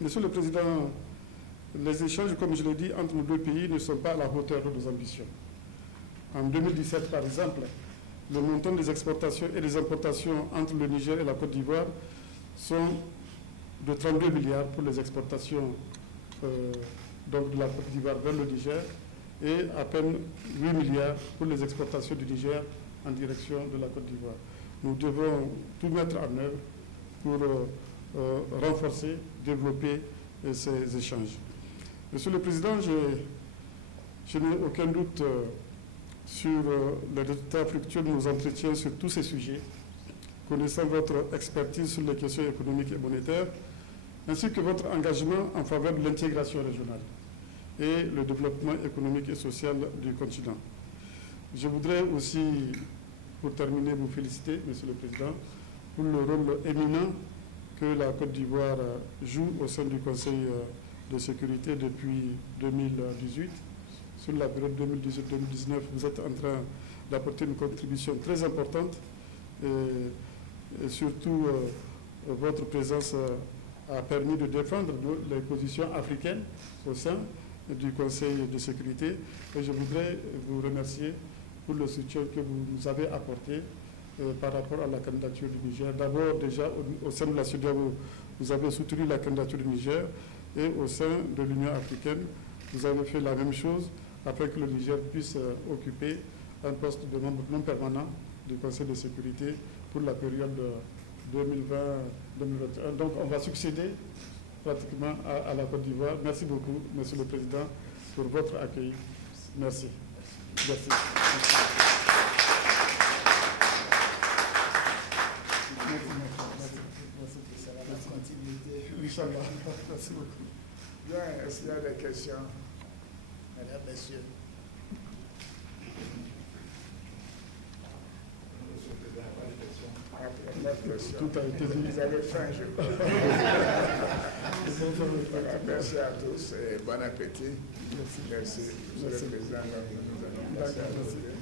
Monsieur le Président, les échanges, comme je l'ai dit, entre nos deux pays ne sont pas à la hauteur de nos ambitions. En 2017, par exemple, le montant des exportations et des importations entre le Niger et la Côte d'Ivoire sont de 32 milliards pour les exportations donc de la Côte d'Ivoire vers le Niger et à peine 8 milliards pour les exportations du Niger en direction de la Côte d'Ivoire. Nous devons tout mettre en œuvre pour renforcer, développer ces échanges. Monsieur le Président, je n'ai aucun doute sur les résultats fructueux de nos entretiens sur tous ces sujets, connaissant votre expertise sur les questions économiques et monétaires, ainsi que votre engagement en faveur de l'intégration régionale et le développement économique et social du continent. Je voudrais aussi, pour terminer, vous féliciter, Monsieur le Président, pour le rôle éminent que la Côte d'Ivoire joue au sein du Conseil de sécurité depuis 2018. Sur la période 2018-2019, vous êtes en train d'apporter une contribution très importante et surtout votre présence a permis de défendre les positions africaines au sein du Conseil de sécurité. Et je voudrais vous remercier pour le soutien que vous nous avez apporté par rapport à la candidature du Niger. D'abord, déjà, au sein de la CEDEAO, vous avez soutenu la candidature du Niger et au sein de l'Union africaine, vous avez fait la même chose afin que le Niger puisse occuper un poste de membre non permanent du Conseil de sécurité pour la période 2020-2021. Donc, on va succéder pratiquement à la Côte d'Ivoire. Merci beaucoup, Monsieur le Président, pour votre accueil. Merci. Merci. Inch'Allah. Merci beaucoup. Bien, est-ce qu'il y a des questions? Mesdames, Messieurs. Tout a été dit. Vous avez faim, je crois. Merci à tous et bon appétit. Merci. Monsieur le Président. Merci à vous.